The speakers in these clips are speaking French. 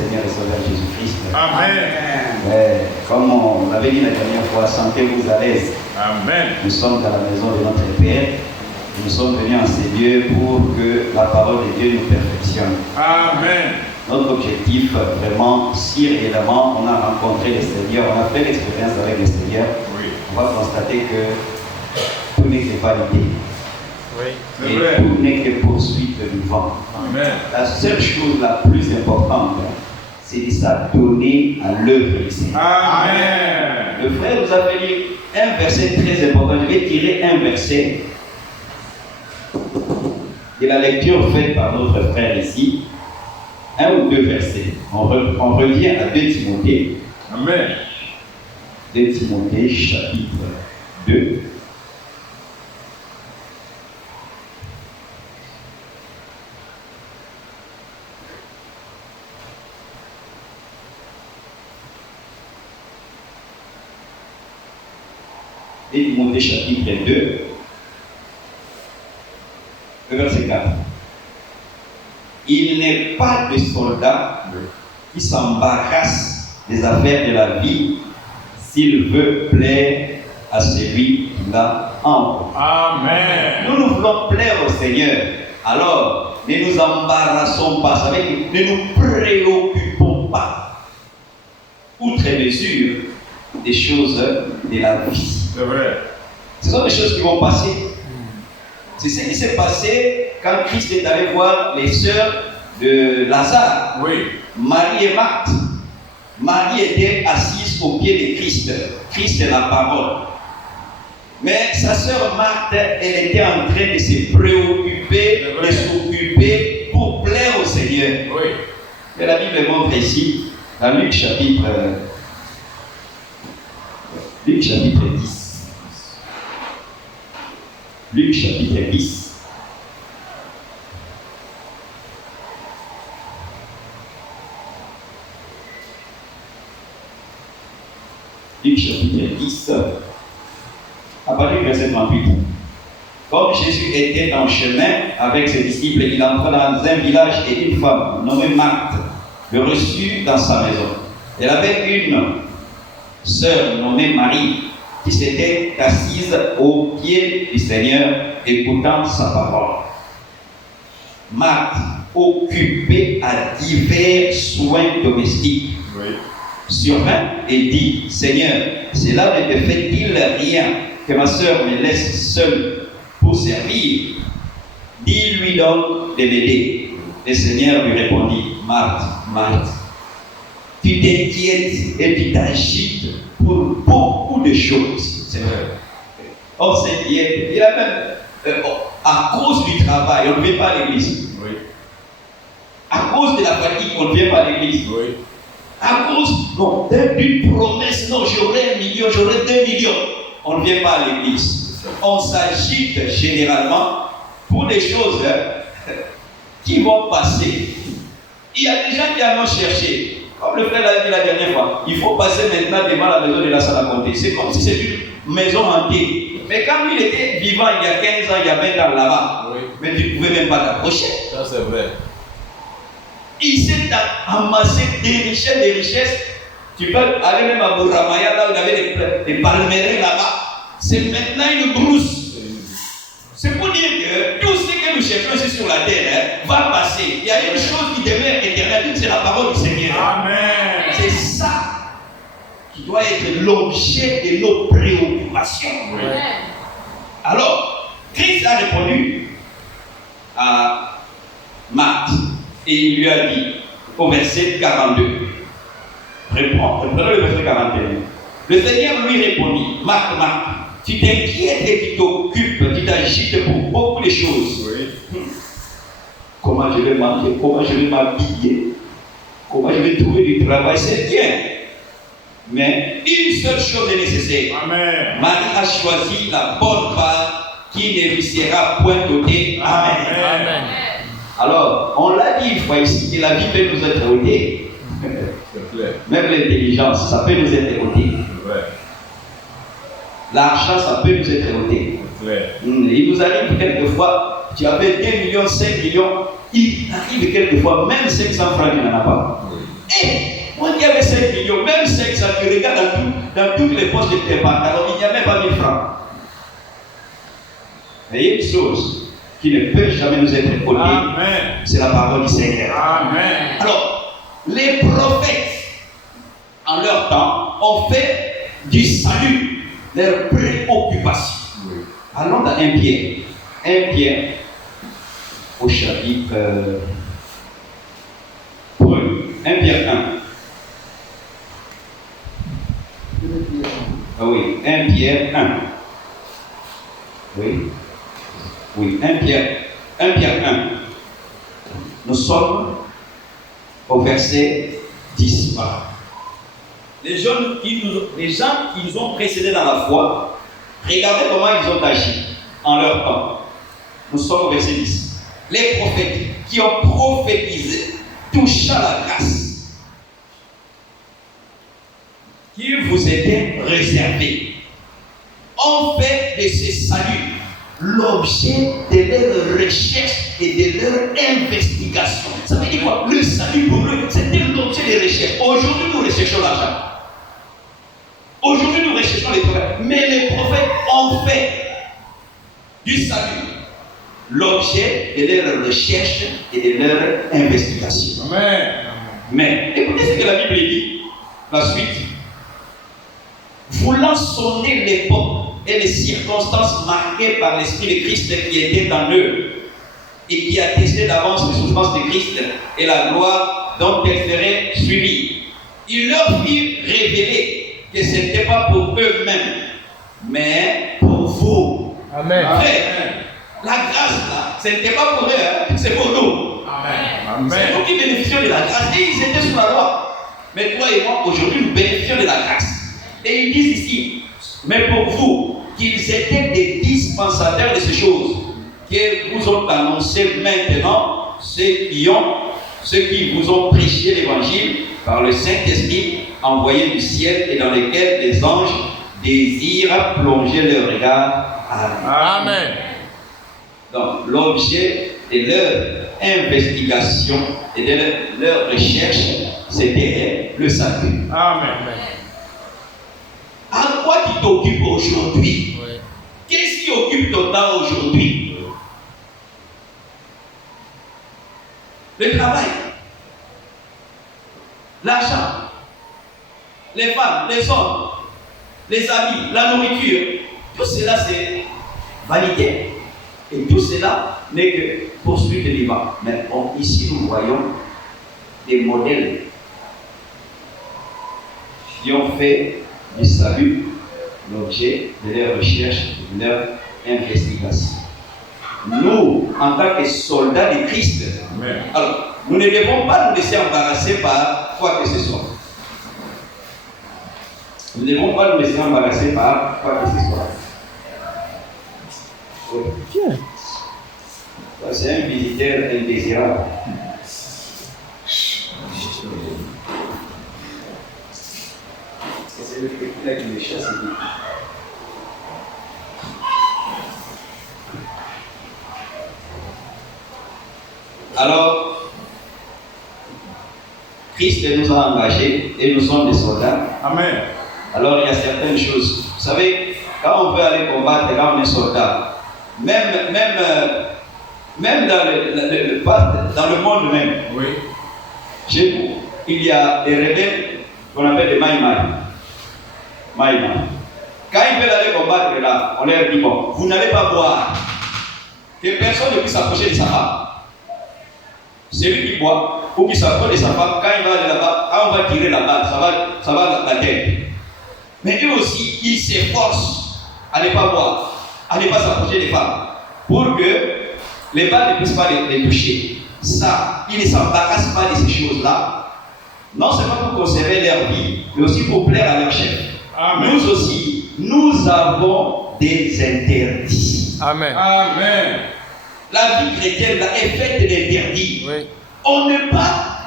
Seigneur et Sauveur Jésus-Christ. Amen. Comme on l'avait dit la dernière fois, sentez-vous à l'aise. Amen. Nous sommes dans la maison de notre Père. Nous sommes venus en ces lieux pour que la parole de Dieu nous perfectionne. Amen. Notre objectif, vraiment, si réellement on a rencontré le Seigneur, on a fait l'expérience avec le Seigneur, Oui. on va constater que tout n'est que vanité. Oui. C'est Et vrai. tout n'est que poursuite du vent. Amen. La seule chose la plus importante, c'est de s'adonner à l'œuvre du Seigneur. Amen. Le frère nous a fait lire un verset très important. Je vais tirer un verset de la lecture faite par notre frère ici. Un ou deux versets. On revient à 2 Timothée. Amen. 2 Timothée chapitre 2. Et Timothée chapitre 2, le verset 4. Il n'est pas de soldat qui s'embarrasse des affaires de la vie s'il veut plaire à celui qui l'a envoyé. Amen. Nous voulons plaire au Seigneur. Alors, ne nous embarrassons pas. Ça veut dire, ne nous préoccupons pas, outre mesure, des choses de la vie. C'est vrai. Ce sont des choses qui vont passer. C'est ce qui s'est passé quand Christ est allé voir les sœurs de Lazare, Oui. Marie et Marthe. Marie était assise au pied de Christ. Christ est la parole. Mais sa sœur Marthe, elle était en train de se préoccuper, de s'occuper pour plaire au Seigneur. Oui. Et la Bible montre ici, dans Luc chapitre 10. Luc chapitre 10. Luc chapitre 10, à partir du verset 38. Comme Jésus était en chemin avec ses disciples, il entra dans un village et une femme nommée Marthe le reçut dans sa maison. Elle avait une sœur nommée Marie qui s'était assise au pied du Seigneur écoutant sa parole. Marthe, occupée à divers soins domestiques, Oui. survint et dit: Seigneur, cela ne te fait-il rien que ma sœur me laisse seule pour servir? Dis-lui donc de m'aider. Le Seigneur lui répondit: Marthe, Marthe, tu t'inquiètes et tu t'agites pour beaucoup de choses. C'est vrai. On s'inquiète. Il a même, à cause du travail, on ne vient pas à l'église. Oui. À cause de la fatigue, on ne vient pas à l'église. Oui. À cause d'une promesse, non, j'aurai 1 million, j'aurai 2 millions, on ne vient pas à l'église. On s'agite généralement pour des choses qui vont passer. Il y a des gens qui en ont cherché. Comme le frère l'a dit la dernière fois, il faut passer maintenant devant la maison de la salle à compter. C'est comme si c'était une maison hantée. Mais quand il était vivant il y a 15 ans, il y a 20 ans là-bas, Oui. mais tu ne pouvais même pas t'approcher. Ça, c'est vrai. Il s'est amassé des richesses. Tu peux aller même à Bouramaya, là où il y avait des palmeraies là-bas. C'est maintenant une brousse. C'est pour dire que tout ce que nous cherchons ici sur la terre va passer. Il y a une chose qui demeure éternelle, c'est la parole du Seigneur. Amen. C'est ça qui doit être l'objet de nos préoccupations. Oui. Alors, Christ a répondu à Marthe et il lui a dit au verset 42. Reprenons le verset 41. Le Seigneur lui répondit: Marthe, Marthe, tu t'inquiètes et tu t'occupes, tu t'agites pour beaucoup de choses. Oui. Comment je vais manger, comment je vais m'habiller, comment je vais trouver du travail, c'est bien. Mais une seule chose est nécessaire. Amen. Marie a choisi la bonne part qui ne lui sera point ôtée. Amen. Amen. Alors, on l'a dit une fois ici, que la vie peut nous être ôtée. C'est clair. Même l'intelligence, ça peut nous être ôté. C'est vrai. L'argent, ça peut nous être ôté. C'est clair. Il nous arrive quelquefois, tu avais 2 millions, 5 millions, il arrive quelquefois, même 500 francs, tu n'en as pas. Oui. Et moi qui avais 5 millions, même 500, tu regardes dans toutes les poches de tes pantalons, il n'y a même pas 1000 francs. Mais il y a une chose qui ne peut jamais nous être ôtée, c'est la parole du Seigneur. Amen. Alors, les prophètes, en leur temps, ont fait du salut leur préoccupation. Oui. Allons dans 1 Pierre. 1 Pierre, au chapitre 1 Pierre 1. Ah oui, 1 Pierre 1. Oui. Oui, 1 Pierre 1. Nous sommes au verset 10. Voilà. Les gens qui nous ont précédés dans la foi, regardez comment ils ont agi en leur temps. Nous sommes au verset 10. Les prophètes qui ont prophétisé touchant la grâce qui vous était réservée ont fait de ce salut l'objet de leur recherche et de leur investigation. Ça veut dire quoi? Le salut pour eux, c'était l'objet de recherche. Aujourd'hui, nous recherchons l'argent. Aujourd'hui, nous recherchons les prophètes. Mais les prophètes ont fait du salut l'objet de leur recherche et de leur investigation. Amen. Mais écoutez ce que la Bible dit, la suite. Voulant sonner l'époque et les circonstances marquées par l'Esprit de Christ qui était en eux et qui attestait d'avance les souffrances de Christ et la gloire dont elles seraient suivies, il leur fit révéler que ce n'était pas pour eux-mêmes, mais pour vous. Amen. Frère, la grâce là, ce n'était pas pour eux, hein, c'est pour nous. Amen. C'est nous qui bénéficions de la grâce. Et ils étaient sous la loi. Mais toi et moi, aujourd'hui, nous bénéficions de la grâce. Et ils disent ici, mais pour vous, qu'ils étaient des dispensateurs de ces choses, que vous ont annoncé maintenant ceux qui vous ont prêché l'évangile par le Saint-Esprit envoyé du ciel et dans lesquels les anges désirent plonger leur regard. Amen. Donc, l'objet de leur investigation et de leur recherche, c'était le salut. Amen. À quoi tu t'occupes aujourd'hui? Oui. Qu'est-ce qui occupe ton temps aujourd'hui? Le travail, l'argent, les femmes, les hommes, les amis, la nourriture, tout cela c'est vanité. Et tout cela n'est que poursuite de l'Ivan. Mais ici nous voyons des modèles qui ont fait du salut l'objet de leur recherche, de leur investigation. Nous, en tant que soldats de Christ, alors, nous ne devons pas nous laisser embarrasser par quoi que ce soit. Nous ne devons pas nous laisser embarrasser par quoi que ce soit. Oui. C'est un visiteur indésirable. C'est le petit là qui me chasse. Alors, Christ nous a engagés et nous sommes des soldats. Amen. Alors, il y a certaines choses. Vous savez, quand on veut aller combattre, quand on est soldat, même dans le monde même, oui. Chez nous, il y a des rebelles qu'on appelle des Maïmaï. Quand ils veulent aller combattre là, on leur dit bon, vous n'allez pas boire. Que personne ne puisse s'approcher de sa femme. Celui qui boit ou qui s'approche de sa femme, quand il va aller là-bas, quand on va tirer la balle, ça va la tête. Mais eux aussi, ils s'efforcent à ne pas boire, à ne pas s'approcher des femmes, pour que les balles ne puissent pas les toucher. Ça, ils ne s'embarrassent pas de ces choses-là, non seulement pour conserver leur vie, mais aussi pour plaire à leur chef. Amen. Nous aussi, nous avons des interdits. Amen. Amen. La vie chrétienne là, est faite d'interdits. Oui. On n'est pas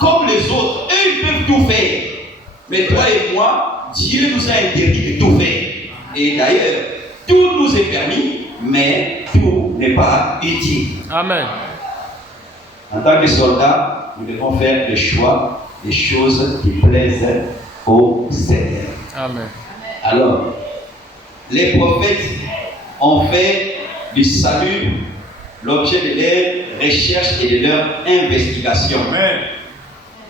comme les autres. Eux, ils peuvent tout faire. Mais toi et moi, Dieu nous a interdit de tout faire. Et d'ailleurs, tout nous est permis, mais tout n'est pas utile. Amen. En tant que soldats, nous devons faire le choix des choses qui plaisent au Seigneur. Amen. Alors, les prophètes ont fait du salut l'objet de leurs recherches et de leurs investigations. Amen.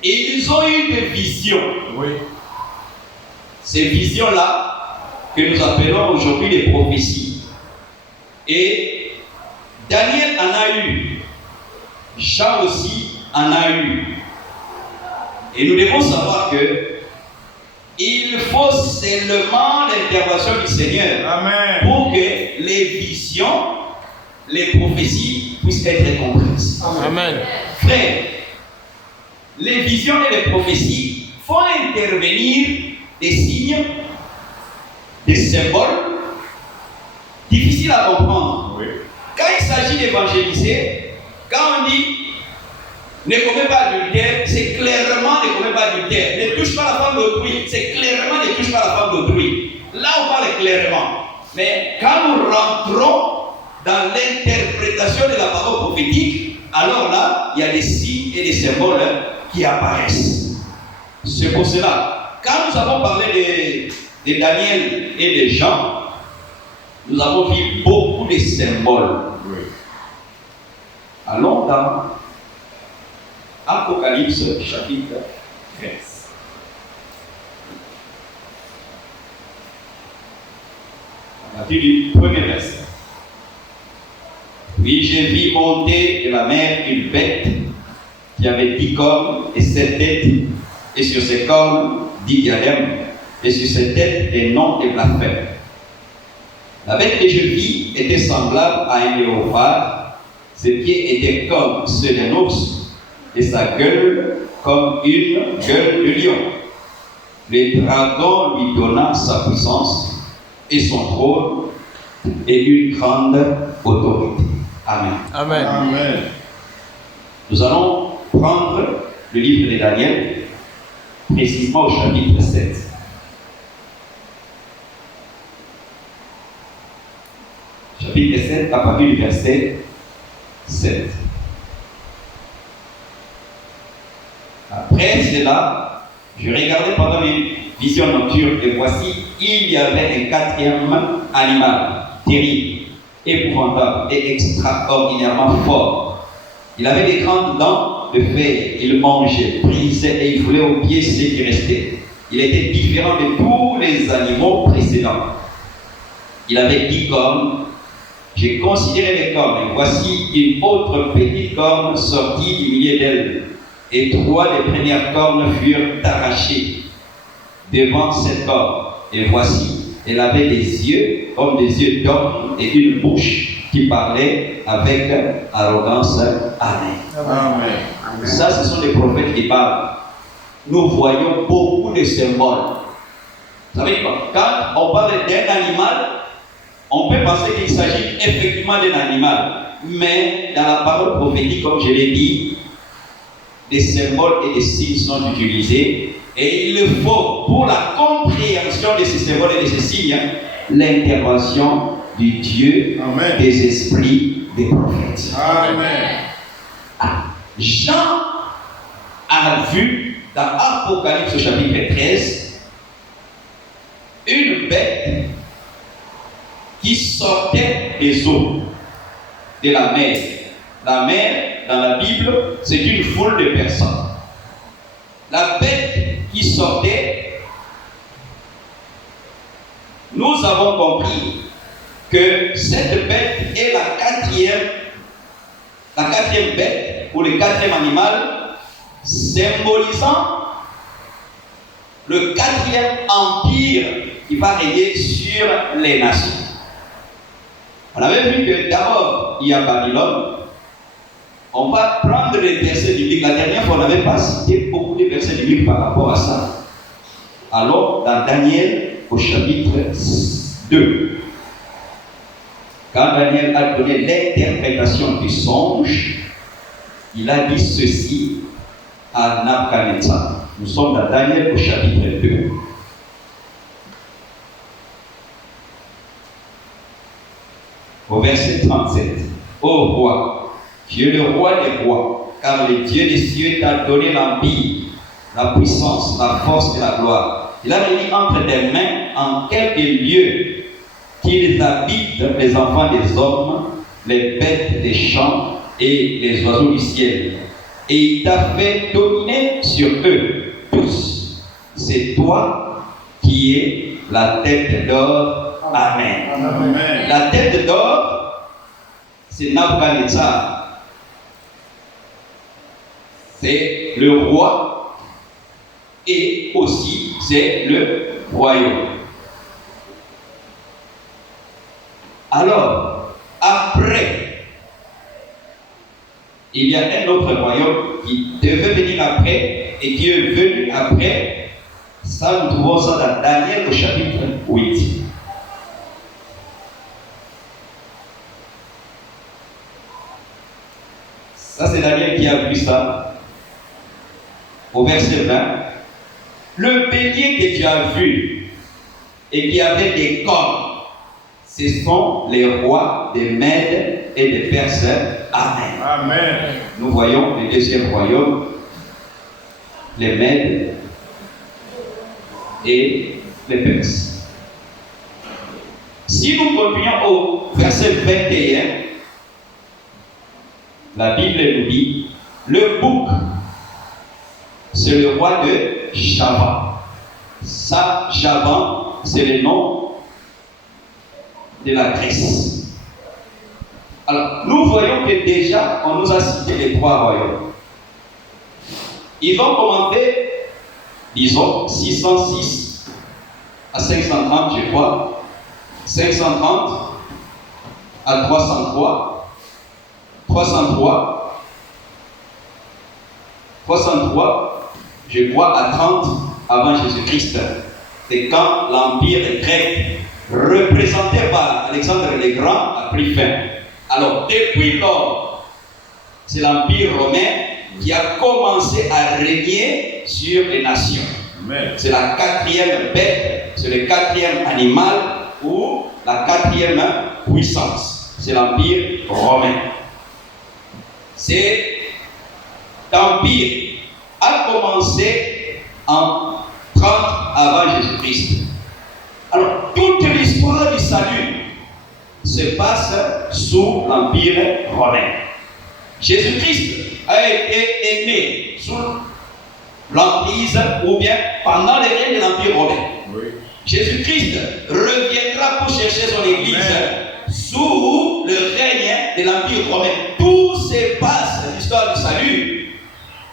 Et ils ont eu des visions. Oui. Ces visions-là, que nous appelons aujourd'hui les prophéties. Et Daniel en a eu. Jean aussi en a eu. Et nous devons savoir que il faut seulement l'intervention du Seigneur. Amen. Pour que les visions, les prophéties puissent être comprises. Amen. Frère, les visions et les prophéties font intervenir des signes, des symboles difficiles à comprendre. Oui. Quand il s'agit d'évangéliser, quand on dit ne commets pas adultère, c'est clairement ne commets pas adultère. Ne touche pas la femme d'autrui, c'est clairement ne touche pas la femme d'autrui. Là on parle clairement. Mais quand nous rentrons dans l'interprétation de la parole prophétique, alors là, il y a des signes et des symboles qui apparaissent. C'est pour cela, quand nous avons parlé de Daniel et de Jean, nous avons vu beaucoup de symboles. Oui. Allons dans Apocalypse chapitre 13. À partir du premier verset. Puis j'ai vu monter de la mer une bête qui avait 10 cornes et 7 têtes, et sur ses cornes 10 diadèmes, et sur ses têtes des noms de blasphèmes. La bête que je vis était semblable à un léopard, ses pieds étaient comme ceux d'un ours, et sa gueule comme une gueule de lion. Le dragon lui donna sa puissance et son trône et une grande autorité. Amen. Amen. Amen. Nous allons prendre le livre de Daniel, précisément au chapitre 7. Chapitre 7, à partir du verset 7. Après cela, je regardais pendant mes visions nocturnes, et voici, il y avait un quatrième animal, terrible, épouvantable et extraordinairement fort. Il avait des grandes dents de fer, il mangeait, brisait et il foulait aux pieds ce qui restait. Il était différent de tous les animaux précédents. Il avait 10 cornes. J'ai considéré les cornes, et voici une autre petite corne sortie du milieu d'elles. Et 3 des premières cornes furent arrachées devant cette corne. Et voici, elle avait des yeux comme des yeux d'homme et une bouche qui parlait avec arrogance. Amen. Amen. Ça, ce sont des prophètes qui parlent. Nous voyons beaucoup de symboles. Vous savez quoi? Quand on parle d'un animal, on peut penser qu'il s'agit effectivement d'un animal. Mais dans la parole prophétique, comme je l'ai dit, des symboles et des signes sont utilisés. Et il faut, pour la compréhension de ces symboles et de ces signes, l'intervention du Dieu, Amen, des esprits, des prophètes. Amen. Jean a vu dans Apocalypse chapitre 13 une bête qui sortait des eaux de la mer. La mer, dans la Bible, c'est une foule de personnes. La bête qui sortait, nous avons compris que cette bête est la quatrième bête, ou le quatrième animal, symbolisant le 4e empire qui va régner sur les nations. On avait vu que d'abord, il y a Babylone. On va prendre les versets bibliques. La dernière fois, on n'avait pas cité beaucoup de versets bibliques par rapport à ça. Alors, dans Daniel, au chapitre 2, quand Daniel a donné l'interprétation du songe, il a dit ceci à Nabuchodonosor. Nous sommes dans Daniel au chapitre 2. Au verset 37. Ô roi, tu es le roi des rois, car le Dieu des cieux t'a donné l'empire la puissance, la force et la gloire. Il a mis entre tes mains en quelques lieux qu'ils habitent les enfants des hommes, les bêtes des champs et les oiseaux du ciel. Et il t'a fait dominer sur eux tous. C'est toi qui es la tête d'or. Amen. Amen. La tête d'or, c'est Nabuchodonosor. C'est le roi et aussi c'est le royaume. Alors, après, il y a un autre royaume qui devait venir après et qui est venu après. Ça, nous trouvons ça dans Daniel au chapitre 8. Ça, c'est Daniel qui a vu ça. Au verset 20. Le bélier que tu as vu et qui avait des cornes, ce sont les rois des Mèdes et des Perses. Amen. Amen. Nous voyons le deuxième royaume, les Mèdes et les Perses. Si nous continuons au verset 21, la Bible nous dit, le bouc, c'est le roi de Javan. Ça, Javan, c'est le nom de la Grèce. Alors, nous voyons que déjà, on nous a cité les trois royaumes. Ils vont commenter, disons, 606 à 530, je crois. 530 à 303. 303, je crois, à 30 avant Jésus-Christ. C'est quand l'Empire grec, représenté par Alexandre le Grand, a pris fin. Alors, depuis lors, c'est l'Empire romain qui a commencé à régner sur les nations. Amen. C'est la quatrième bête, c'est le quatrième animal ou la quatrième puissance. C'est l'Empire romain. Cet empire a commencé en 30 avant Jésus-Christ. Alors, toute l'histoire du salut se passe sous l'Empire romain. Jésus-Christ a été né sous l'emprise ou bien pendant le règne de l'Empire romain. Oui. Jésus-Christ reviendra pour chercher son Église. Amen. Sous le règne de l'Empire romain. Tout se passe, l'histoire du salut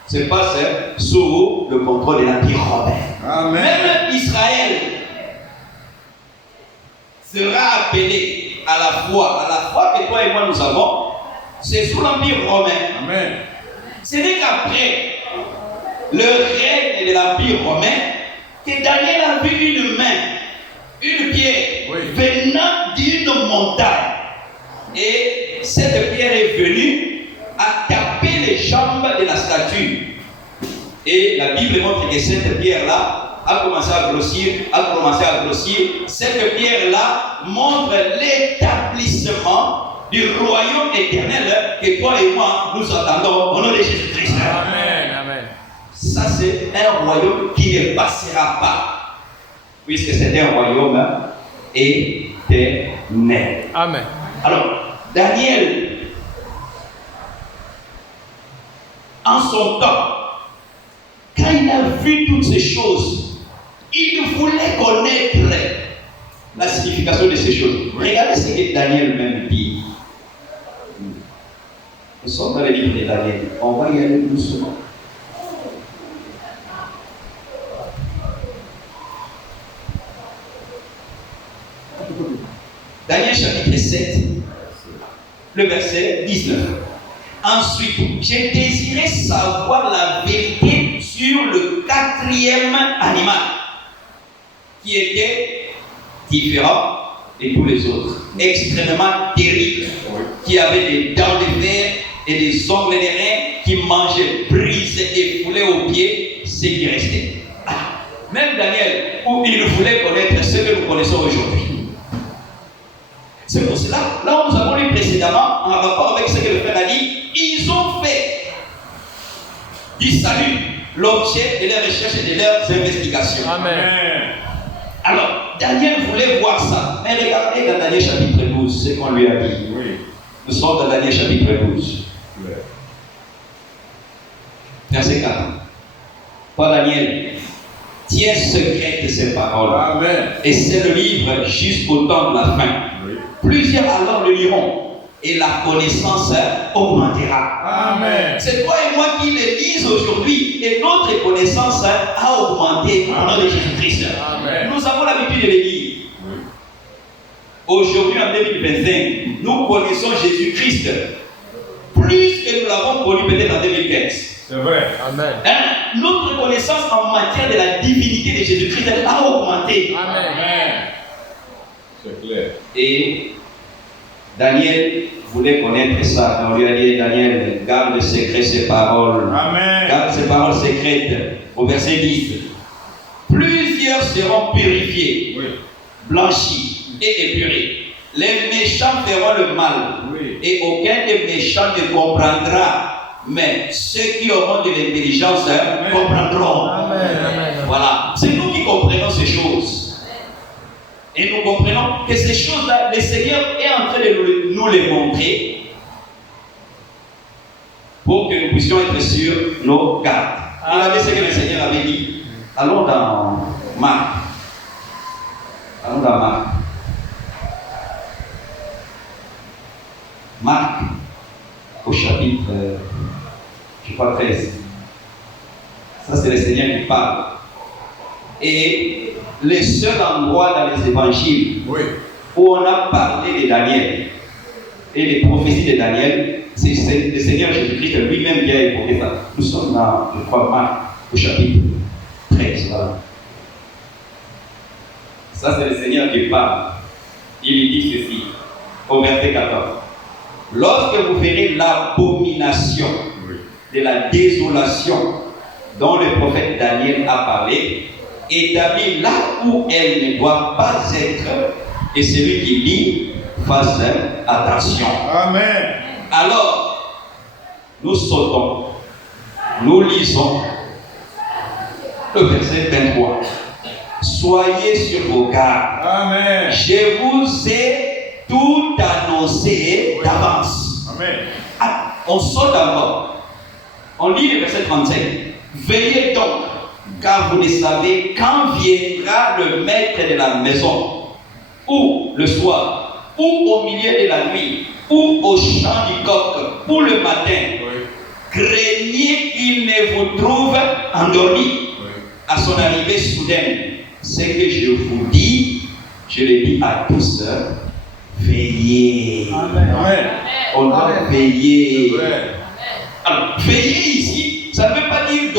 se passe sous le contrôle de l'Empire romain. Amen. Même Israël sera appelé à la foi que toi et moi nous avons, c'est sous l'Empire romain. Amen. Ce n'est qu'après le règne de l'Empire romain que Daniel a vu une main, une pierre, oui, venant d'une montagne. Et cette pierre est venue à taper les jambes de la statue. Et la Bible montre que cette pierre-là a commencé à grossir, Cette pierre-là montre l'établissement du royaume éternel que toi et moi nous attendons au nom de Jésus-Christ. Amen. Amen. Ça, c'est un royaume qui ne passera pas, puisque c'est un royaume éternel. Amen. Alors, Daniel, en son temps, quand il a vu toutes ces choses, il voulait connaître la signification de ces choses. Regardez ce que Daniel même dit. Nous sommes dans le livre de Daniel. On va y aller doucement. Daniel chapitre 7, le verset 19. Ensuite, j'ai désiré savoir la vérité sur le quatrième animal, qui était différent de tous les autres, extrêmement terrible, qui avait des dents de fer et des ongles de rein, qui mangeait, brisait et foulait aux pieds ce qui restait. Même Daniel, où il voulait connaître ce que nous connaissons aujourd'hui. C'est pour cela, là où nous avons lu précédemment, en rapport avec ce que le frère a dit, ils ont fait du salut l'objet de leurs recherches et de leurs investigations. Amen. Alors, Daniel voulait voir ça. Mais regardez dans Daniel chapitre 12, ce qu'on lui a dit. Oui. Nous sommes dans Daniel chapitre 12. Oui. Verset 4. Toi, Daniel, tiens secrète ces paroles. Amen. Et c'est le livre jusqu'au temps de la fin. Oui. Plusieurs alors le liront. Et la connaissance augmentera. Amen. C'est toi et moi qui le lisent aujourd'hui. Et notre connaissance a augmenté au nom de Jésus-Christ. Amen. Nous avons l'habitude de le lire. Oui. Aujourd'hui, en 2025, nous connaissons Jésus-Christ plus que nous l'avons connu peut-être en 2015. C'est vrai. Amen. Notre connaissance en matière de la divinité de Jésus-Christ a augmenté. Amen. C'est clair. Et Daniel voulait connaître ça. On lui a dit, Daniel, garde secret ces paroles. Amen. Garde ces paroles secrètes. Au verset 10. Plusieurs seront purifiés, Oui. blanchis et épurés. Les méchants feront le mal. Oui. Et aucun des méchants ne comprendra. Mais ceux qui auront de l'intelligence comprendront. Amen. Amen. Voilà. C'est nous qui comprenons ces choses. Et nous comprenons que ces choses-là, le Seigneur est en train de nous les montrer pour que nous puissions être sur nos gardes. Regardez ce que le Seigneur avait dit. Allons dans Marc. Allons dans Marc. Marc, au chapitre, je crois, 13. Ça, c'est le Seigneur qui parle. Et le seul endroit dans les évangiles Oui. où on a parlé de Daniel et les prophéties de Daniel, c'est le Seigneur Jésus-Christ lui-même qui a évoqué ça. Nous sommes dans, je crois, Marc, au chapitre 13. Voilà. Ça, c'est le Seigneur qui parle. Il dit ceci, au verset 14. Lorsque vous verrez l'abomination de la désolation dont le prophète Daniel a parlé, établie là où elle ne doit pas être, et celui qui lit fasse attention. Amen. Alors, nous sautons, nous lisons le verset 23. Soyez sur vos gardes. Amen. Je vous ai tout annoncé d'avance. Amen. Ah, on saute encore. On lit le verset 35. Veillez donc, car vous ne savez quand viendra le maître de la maison, ou le soir, ou au milieu de la nuit, ou au chant du coq, ou le matin. Oui. Craignez qu'il ne vous trouve endormi Oui. à son arrivée soudaine. Ce que je vous dis, je le dis à tous, veillez. Amen. Amen. On doit Amen. veiller. Ouais. Alors, veiller ici, ça ne veut pas dire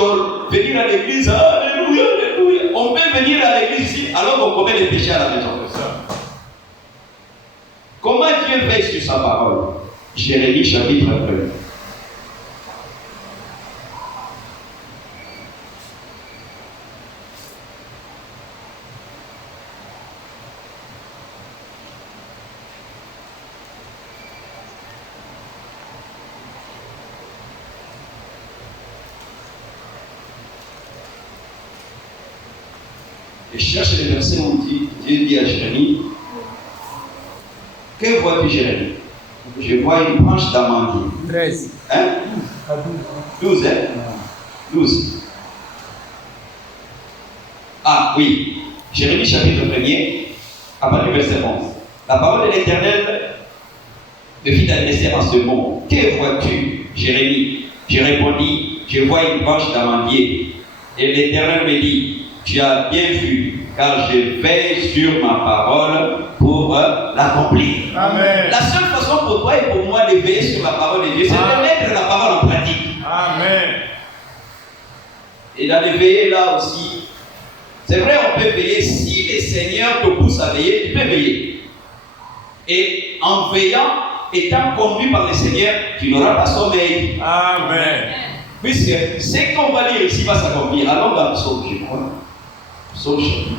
venir à l'église, alléluia, alléluia. On peut venir à l'église ici alors qu'on commet des péchés à la maison. C'est ça. Comment Dieu veille sur sa parole? Jérémie chapitre 1. Et cherche le verset où Dieu dit à Jérémie, que vois-tu, Jérémie? Je vois une branche d'amandier. 13. Hein? À 12. 12, hein? 12. Ah oui, Jérémie chapitre 1er, à partir du verset 11. La parole de l'Éternel me fit adresser en ce mot. Que vois-tu, Jérémie? Je répondis, je vois une branche d'amandier. Et l'Éternel me dit, tu as bien vu, car je veille sur ma parole pour l'accomplir. Amen. La seule façon pour toi et pour moi de veiller sur la parole de Dieu, c'est de mettre la parole en pratique. Amen. Et dans le veiller là aussi, c'est vrai, on peut veiller. Si le Seigneur te pousse à veiller, tu peux veiller. Et en veillant, étant conduit par le Seigneur, tu n'auras pas sommeil. Amen. Puisque ce qu'on va lire ici va s'accomplir. Allons dans le psaume, je crois. Psaume chapitre.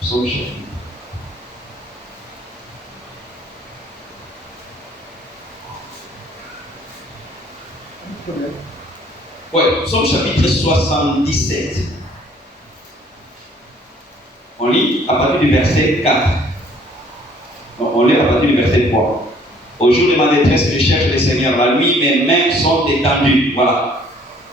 Psaume chapitre. Ouais, Psaume chapitre 77. On lit à partir du verset 4. Donc on lit à partir du verset 3. Au jour de ma détresse, je cherche le Seigneur. La nuit, mes mains sont étendues. Voilà.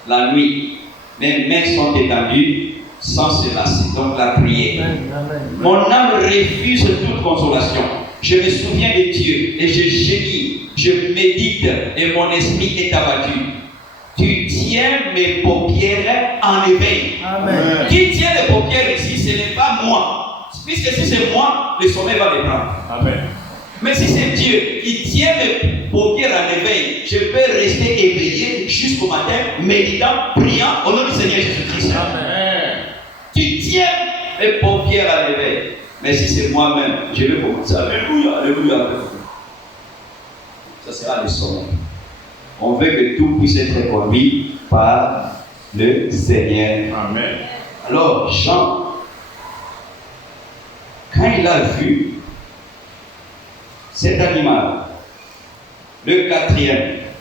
La nuit, mes mains sont étendues sans se lasser. Donc la prière. Amen. Mon âme refuse toute consolation. Je me souviens de Dieu et je gémis. Je médite et mon esprit est abattu. Tu tiens mes paupières en éveil. Amen. Qui tient les paupières ici, ce n'est pas moi. Puisque si c'est moi, le sommeil va me prendre. Amen. Mais si c'est Dieu qui tient mes paupières en éveil, je peux rester éveillé jusqu'au matin, méditant, priant au nom du Seigneur Jésus-Christ. Amen. Tu tiens mes paupières en éveil. Mais si c'est moi-même, je vais commencer. Alléluia, alléluia. Ça sera le sommeil. On veut que tout puisse être conduit par le Seigneur. Amen. Alors, Jean, quand il a vu cet animal, le 4e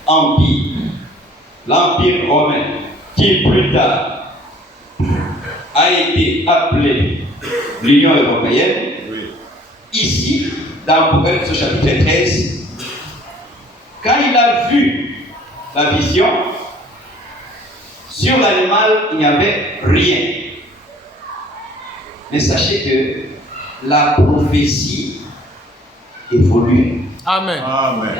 empire, l'empire romain, qui plus tard a été appelé l'Union européenne, Oui. ici, dans Apocalypse chapitre 13, quand il a vu la vision, sur l'animal, il n'y avait rien. Mais sachez que la prophétie évolue. Amen. Amen.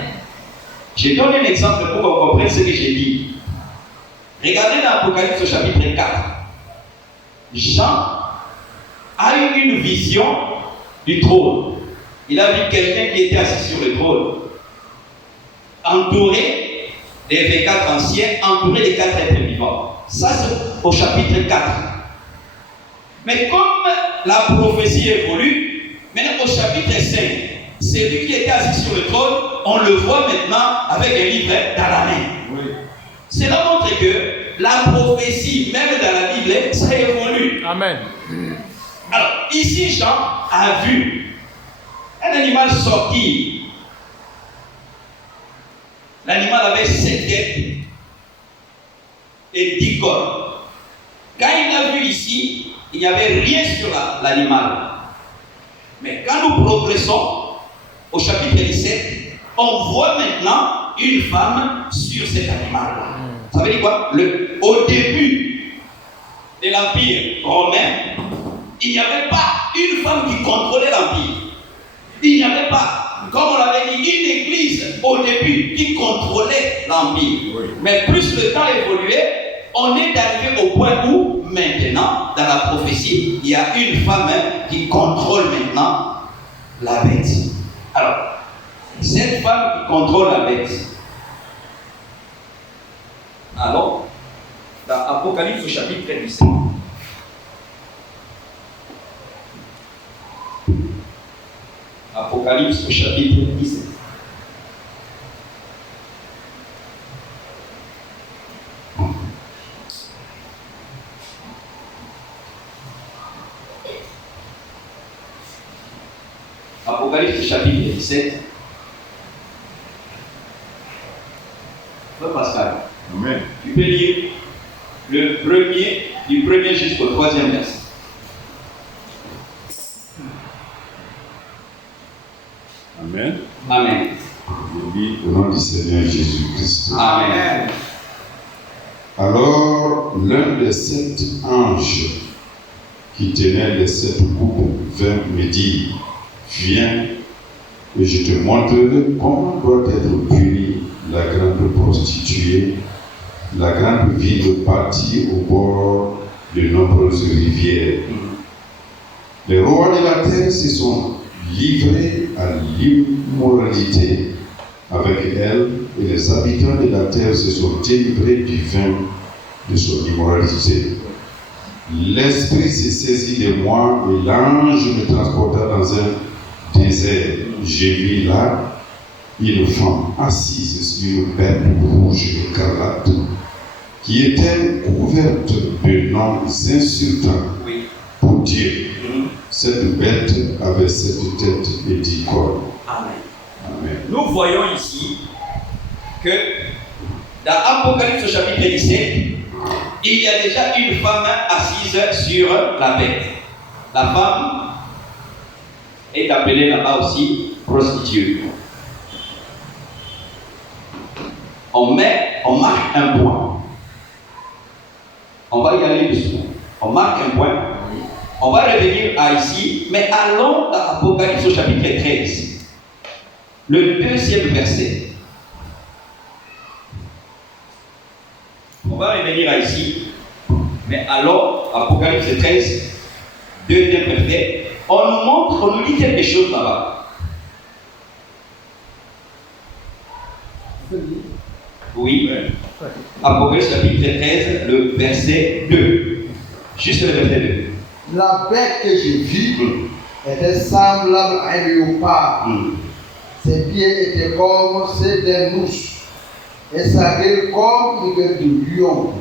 Je donne un exemple pour qu'on comprenne ce que j'ai dit. Regardez dans Apocalypse chapitre 4. Jean a eu une vision du trône. Il a vu quelqu'un qui était assis sur le trône, entouré des 24 anciens, entouré des 4 êtres vivants. Ça, c'est au chapitre 4. Mais comme la prophétie évolue, maintenant au chapitre 5, celui qui était assis sur le trône, on le voit maintenant avec un livre dans la main. Oui. Cela montre que la prophétie, même dans la Bible, ça évolue. Amen. Alors, ici, Jean a vu un animal sortir. L'animal avait 7 têtes et 10 cornes. Quand il a vu ici, il n'y avait rien sur l'animal. Mais quand nous progressons au chapitre 17, on voit maintenant une femme sur cet animal. Ça veut dire quoi? Au début de l'Empire romain, il n'y avait pas une femme qui contrôlait l'Empire. Il n'y avait pas, comme on l'avait dit, une église au début qui contrôlait l'Empire. Oui. Mais plus le temps évoluait, on est arrivé au point où, maintenant, dans la prophétie, il y a une femme qui contrôle maintenant la bête. Alors, cette femme qui contrôle la bête, alors, dans Apocalypse chapitre 17, Apocalypse chapitre 17. Apocalypse chapitre 17. Frère Pascal, Amen. tu peux lire le premier, du premier jusqu'au 3e verset. Amen. Amen. Je lis au nom du Seigneur Jésus-Christ. Amen. Alors, l'un des 7 anges qui tenait les 7 coupes vint me dire, viens et je te montrerai comment doit être punie la grande prostituée, la grande ville bâtie au bord de nombreuses rivières. Les rois de la terre se sont livrés à l'immoralité avec elle, et les habitants de la terre se sont délivrés du vin de son immoralité. L'esprit s'est saisi de moi et l'ange me transporta dans un désert. J'ai vu là une femme assise sur une bête rouge écarlate qui était couverte de noms insultants Oui. pour Dieu. Cette bête avait 7 têtes et 10 cornes. Amen. Amen. Nous voyons ici que dans Apocalypse chapitre 17, il y a déjà une femme assise sur la bête. La femme est appelée là-bas aussi prostituée. On marque un point. On va y aller doucement. On marque un point. On va revenir à ici, mais allons dans Apocalypse au chapitre 13. Le 2e verset. On va revenir à ici, mais allons, Apocalypse 13, 2e verset. On nous dit quelque chose là-bas. Oui. Apocalypse chapitre 13, le verset 2. Juste le verset 2. La bête que j'ai vue était semblable à un léopard. Ses pieds étaient comme ceux d'un ours et sa gueule comme une gueule de lion.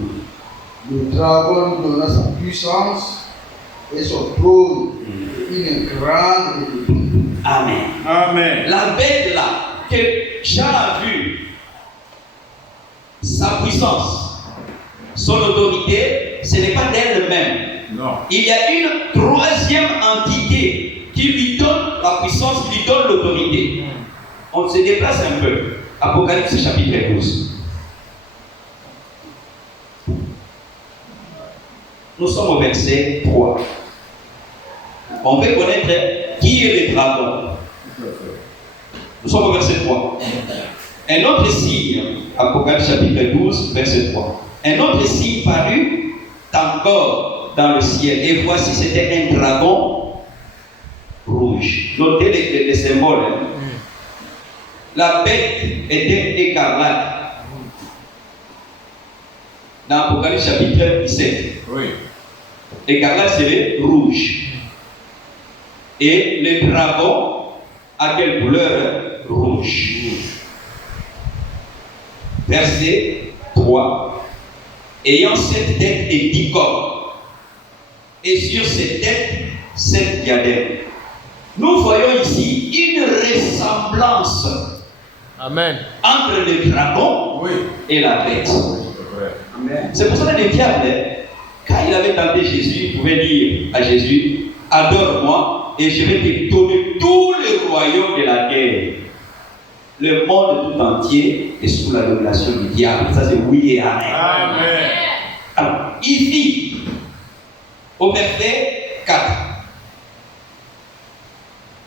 Le dragon lui donna sa puissance et son trône, une grande épée. Amen. Amen. La bête là, que Jean a vue, sa puissance, son autorité, ce n'est pas d'elle-même. Non. Il y a une 3e entité qui lui donne la puissance, qui lui donne l'autorité. On se déplace un peu. Apocalypse chapitre 12. Nous sommes au verset 3. On veut connaître qui est le dragon. Nous sommes au verset 3. Un autre signe, Apocalypse chapitre 12, verset 3. Un autre signe parut encore dans le ciel. Et voici, c'était un dragon rouge. Notez les symboles. La bête était écarlate. Dans Apocalypse chapitre 17. Oui. Écarlate, c'est le rouge. Et le dragon a quelle couleur? Rouge. Verset 3. Ayant 7 têtes et 10 corps, et sur ces têtes 7 diadèmes. Nous voyons ici une ressemblance. Amen. Entre le dragon et la bête. Amen. C'est pour ça que le diable, quand il avait tenté Jésus, il pouvait dire à Jésus, adore-moi et je vais te donner tous les royaumes de la terre. Le monde tout entier est sous la domination du diable. Ça c'est oui et amen. Amen. Alors, ici, au verset 4,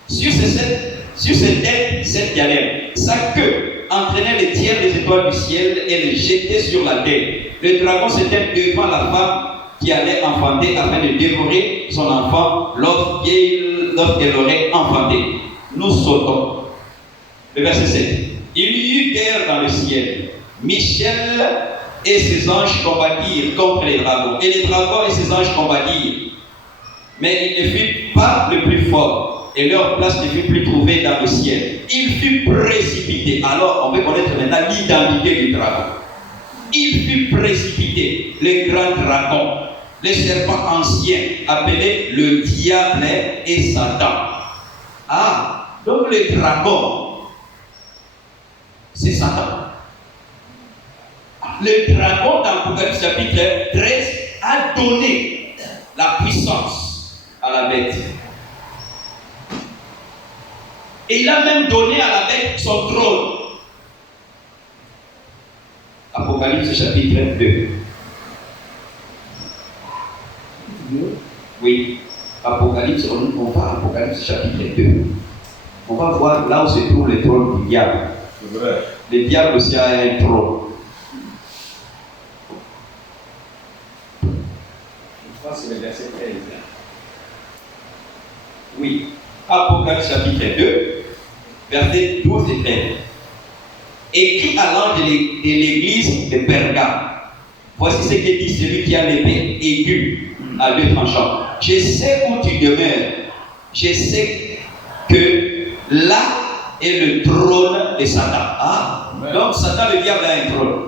sur ces têtes, 7 diadèmes, sa queue entraînait les tiers des étoiles du ciel et les jetait sur la terre. Le dragon s'était devant la femme qui allait enfanter afin de dévorer son enfant lorsqu'elle aurait enfanté. Nous sautons. Le verset 7. Il y eut guerre dans le ciel. Michel et ses anges combattirent contre les dragons. Et les dragons et ses anges combattirent. Mais il ne fut pas le plus fort. Et leur place ne fut plus trouvée dans le ciel. Il fut précipité. Alors, on veut connaître maintenant l'identité du dragon. Il fut précipité, le grand dragon, le serpent ancien, appelé le diable et Satan. Ah, donc le dragon, c'est Satan. Le dragon, dans Apocalypse chapitre 13, a donné la puissance à la bête. Et il a même donné à la bête son trône. Apocalypse chapitre 2. Oui, Apocalypse, on va à Apocalypse chapitre 2. On va voir là où se trouve le trône du diable. C'est vrai. Le diable aussi a un trône. Je pense que c'est le verset 13. Oui, Apocalypse chapitre 2, versets 12 et 13. Écrit à l'ange de l'église de Pergame. Voici ce que dit celui qui a l'épée aiguë à 2 tranchants. Je sais où tu demeures. Je sais que là est le trône de Satan. Ah, donc Satan, le diable, a un trône.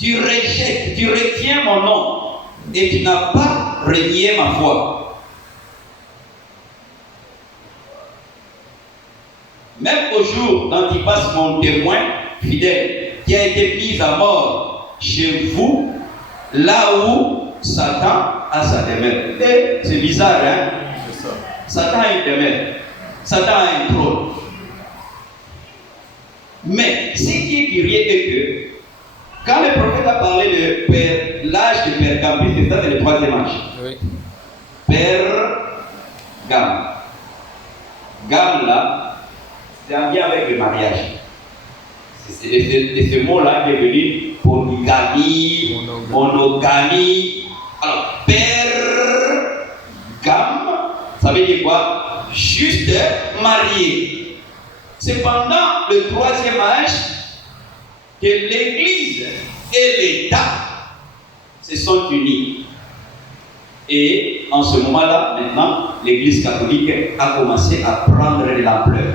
Tu rejettes, tu retiens mon nom et tu n'as pas renié ma foi. Même au jour d'Antipas, mon témoin fidèle, qui a été mis à mort chez vous, là où Satan a sa demeure. Et c'est bizarre, hein? C'est ça. Satan a une demeure. Satan a un trône. Mais ce qui est curieux est que quand le prophète a parlé de l'âge de Pergame, c'est ça, c'est le troisième âge. Oui. Pergame. Gamme là, c'est en lien avec le mariage. C'est de ce mot-là qui est venu polygamie, monogamie. Alors, Pergame, ça veut dire quoi? Juste marié. C'est pendant le troisième âge que l'Église et l'État se sont unis. Et en ce moment-là, maintenant, l'Église catholique a commencé à prendre de l'ampleur.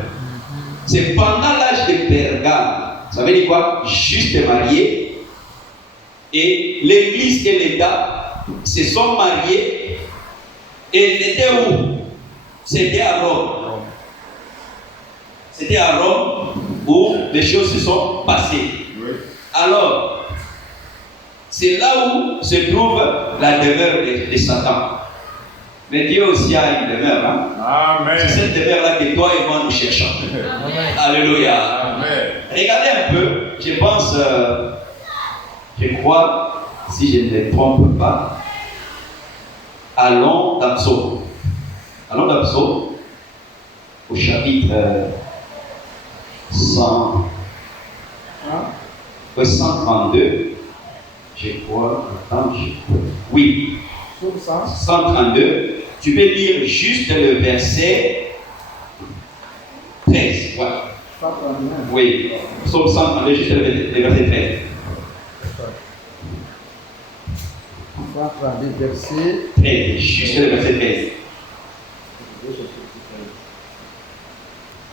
C'est pendant l'âge de Pergame. Ça veut dire quoi? Juste marié. Et l'Église et l'État se sont mariés. Et c'était où? C'était à Rome. C'était à Rome où les choses se sont passées. Oui. Alors, c'est là où se trouve la demeure de Satan. Mais Dieu aussi a une demeure. Hein? Amen. C'est cette demeure-là que toi et moi nous cherchons. Alléluia. Amen. Regardez un peu, je pense, je crois, si je ne me trompe pas, allons dans Psaume. Allons dans Psaume, au chapitre 132. Je crois, oui, 132. Tu peux lire juste le verset 13. Ouais. Oui, Psaume 132, juste le verset 13. 132, verset 13, juste le verset 13.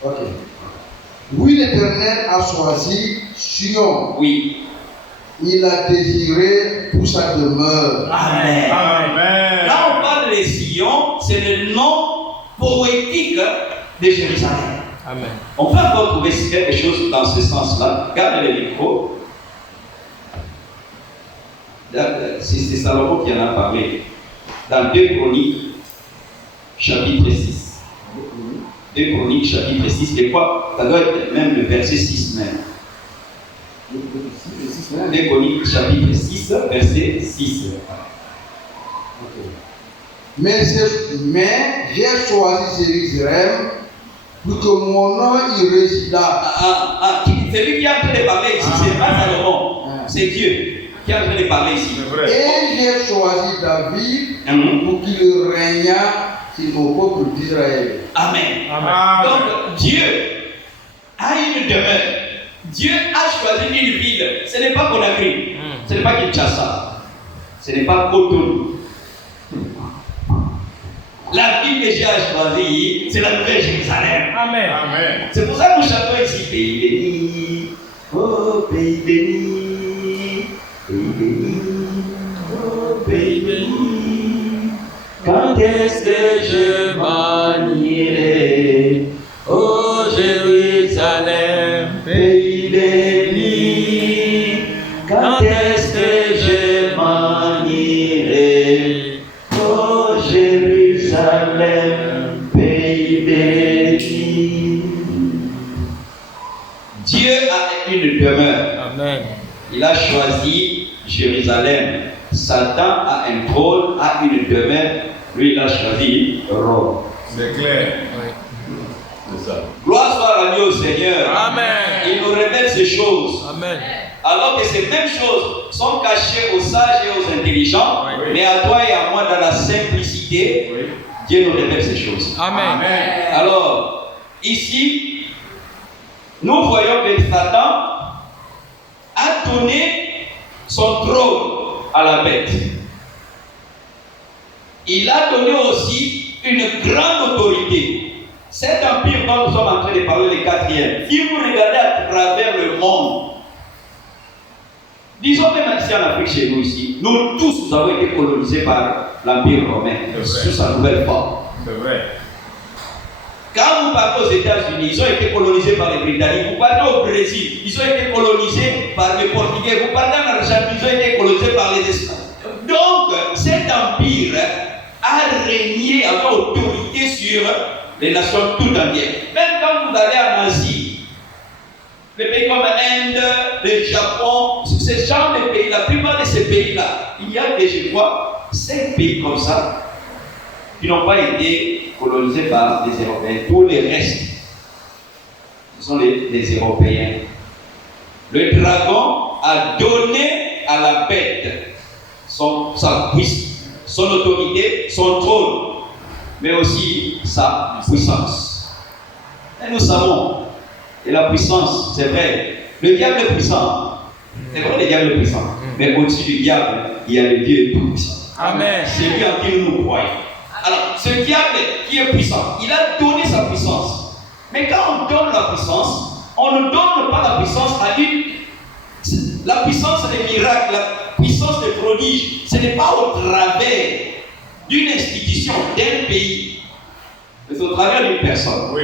Ok. Oui, l'Éternel a choisi Sion. Oui. Il a désiré pour sa demeure. Amen. Amen. Là, on parle de Sion, c'est le nom poétique de Jérusalem. Amen. On peut encore trouver quelque chose dans ce sens-là. Garde le micro. C'est Salomon qui en a parlé. Dans 2 Chroniques, chapitre 6. 2 Chroniques, chapitre 6. Et quoi? Ça doit être même le verset 6 même. 2 Chroniques, chapitre 6, verset 6. Mais j'ai choisi Jérusalem pour que mon nom y résida. C'est lui qui est en train de parler ici, c'est pas Salomon. C'est Dieu qui est en train de parler ici. C'est vrai. Et j'ai choisi David pour qu'il régnât sur mon peuple d'Israël. Amen. Amen. Donc Dieu a une demeure. Dieu a choisi une ville. Ce n'est pas Conakry. Ce n'est pas Kinshasa. Ce n'est pas Cotonou. La ville que j'ai choisie, c'est la Nouvelle Jérusalem. Amen. Amen. C'est pour ça que nous chantons ici. Pays béni, oh pays béni, pays béni, oh pays béni. Quand est-ce que je m'en irai, oh Jérusalem, pays béni. Quand est-ce que je m'en irai, oh Jérusalem, pays béni. Dieu a une demeure. Amen. Il a choisi Jérusalem. Satan a un trône, a une demeure. Lui, il a choisi Rome. C'est clair. Oui. C'est ça. Gloire soit rendue au Seigneur. Amen. Il nous révèle ces choses. Amen. Alors que ces mêmes choses sont cachées aux sages et aux intelligents, Oui. mais à toi et à moi, dans la simplicité, Oui. Dieu nous révèle ces choses. Amen. Amen. Alors, ici, nous voyons que Satan a donné son trône à la bête. Il a donné aussi une grande autorité. Cet empire dont nous sommes en train de parler, le quatrième, si vous regardez à travers le monde, disons même ici en Afrique, chez nous ici, nous tous nous avons été colonisés par l'Empire romain, C'est vrai. sous sa nouvelle forme. C'est vrai. Quand vous partez aux États-Unis, ils ont été colonisés par les Britanniques. Vous partez au Brésil, ils ont été colonisés par les Portugais. Vous partez en Argentine, ils ont été colonisés par les Espagnols. Donc, cet empire a régné, avait autorité sur les nations tout entières. Même quand vous allez en Asie, les pays comme l'Inde, le Japon, ce genre de pays, la plupart de ces pays-là, il y a des, je crois, 5 pays comme ça qui n'ont pas été colonisés par les Européens. Tous les restes, ce sont les Européens. Le dragon a donné à la bête sa puissance, son autorité, son trône, mais aussi sa puissance. Et nous savons, et la puissance, c'est vrai, le diable est puissant. C'est vrai, le diable est puissant. Mais au-dessus du diable, il y a le Dieu tout-puissant. Amen. C'est lui en qui nous croyons. Alors, ce diable qui est puissant, il a donné sa puissance. Mais quand on donne la puissance, on ne donne pas la puissance à une. La puissance des miracles, la puissance des prodiges, ce n'est pas au travers d'une institution, d'un pays, mais c'est au travers d'une personne. Oui.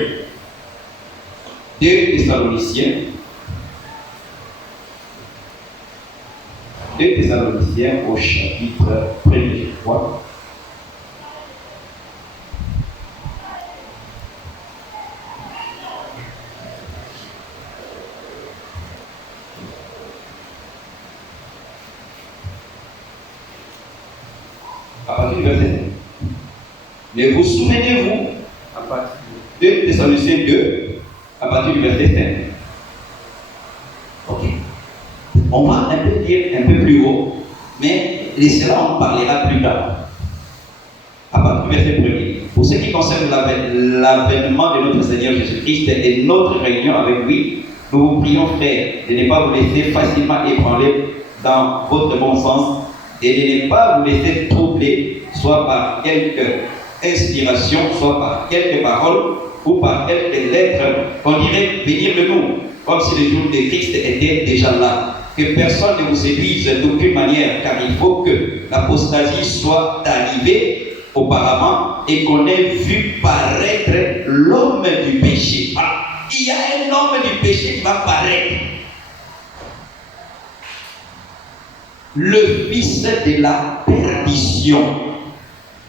2 Thessaloniciens. 2 Thessaloniciens au chapitre 1er, je crois. À partir du verset 1. Mais vous souvenez-vous, à partir de 2 Thessaloniciens 2, à partir du verset 1. Ok. On va un peu dire un peu plus haut, mais de cela on parlera plus tard. À partir du verset 1er. Pour ce qui concerne l'avènement de notre Seigneur Jésus-Christ et notre réunion avec lui, nous vous prions, frères, de ne pas vous laisser facilement ébranler dans votre bon sens et de ne pas vous laisser troubler, soit par quelque inspiration, soit par quelques paroles ou par quelques lettres qu'on dirait venir de nous, comme si le jour de Christ était déjà là. Que personne ne vous séduise d'aucune manière, car il faut que l'apostasie soit arrivée auparavant et qu'on ait vu paraître l'homme du péché. Voilà. Il y a un homme du péché qui va paraître. Le fils de la perdition,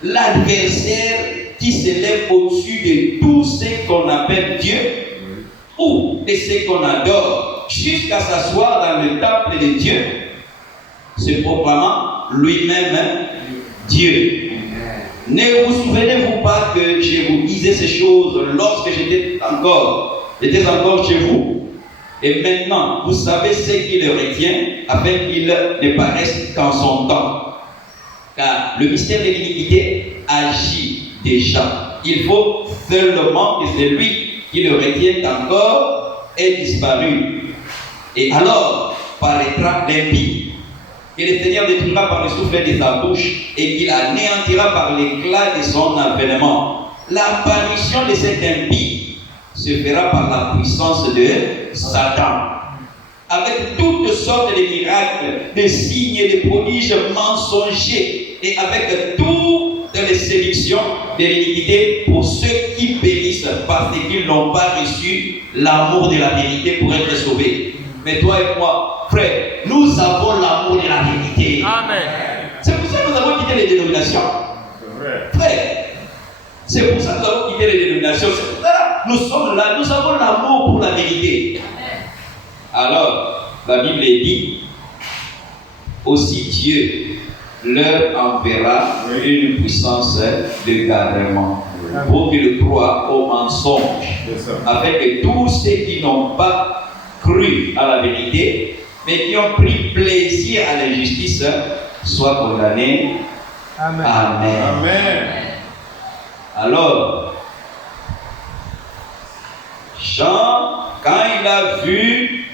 l'adversaire qui s'élève au-dessus de tout ce qu'on appelle Dieu ou de ce qu'on adore, jusqu'à s'asseoir dans le temple de Dieu, se proclamant lui-même Dieu. Ne vous souvenez-vous pas que je vous disais ces choses lorsque j'étais encore chez vous? Et maintenant, vous savez ce qui le retient, afin qu'il ne paraisse qu'en son temps. Car le mystère de l'iniquité agit déjà. Il faut seulement que celui qui le retient encore ait disparu. Et alors, paraîtra l'impie, que le Seigneur détruira par le souffle de sa bouche et qu'il anéantira par l'éclat de son avènement. L'apparition de cet impie se fera par la puissance de Satan, avec toutes sortes de miracles, de signes et de prodiges mensongers, et avec toutes les séductions de l'iniquité pour ceux qui périssent parce qu'ils n'ont pas reçu l'amour de la vérité pour être sauvés. Mais toi et moi, frère, nous avons l'amour de la vérité. Amen. C'est pour ça que nous avons quitté les dénominations. C'est vrai. Frère, c'est pour ça que nous avons quitté les dénominations. C'est pour ça que nous sommes là, nous avons l'amour pour la vérité. Alors, la Bible dit, aussi Dieu leur enverra une puissance de garement pour qu'ils croient au mensonge, afin que tous ceux qui n'ont pas cru à la vérité, mais qui ont pris plaisir à l'injustice, soient condamnés. Amen. Amen. Amen. Alors, Jean, quand il a vu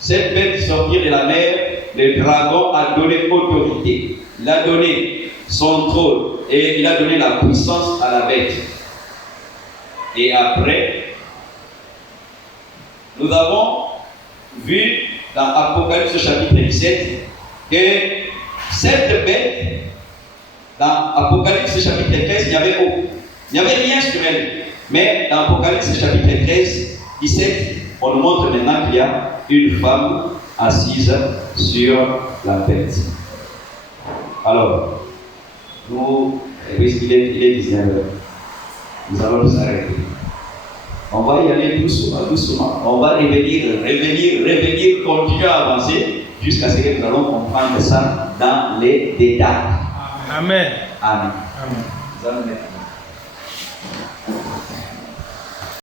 cette bête sortir de la mer, le dragon a donné autorité. Il a donné son trône et il a donné la puissance à la bête. Et après, nous avons vu dans Apocalypse chapitre 17 que cette bête, dans Apocalypse chapitre 13, il n'y avait rien sur elle. Mais dans Apocalypse chapitre 13, 17, on nous montre maintenant qu'il y a une femme assise sur la bête. Alors, nous, puisqu'il est 19h, nous allons nous arrêter. On va y aller doucement, doucement. On va revenir, continuer à avancer jusqu'à ce que nous allons comprendre ça dans les détails. Amen. Amen. Amen. Nous allons mettre.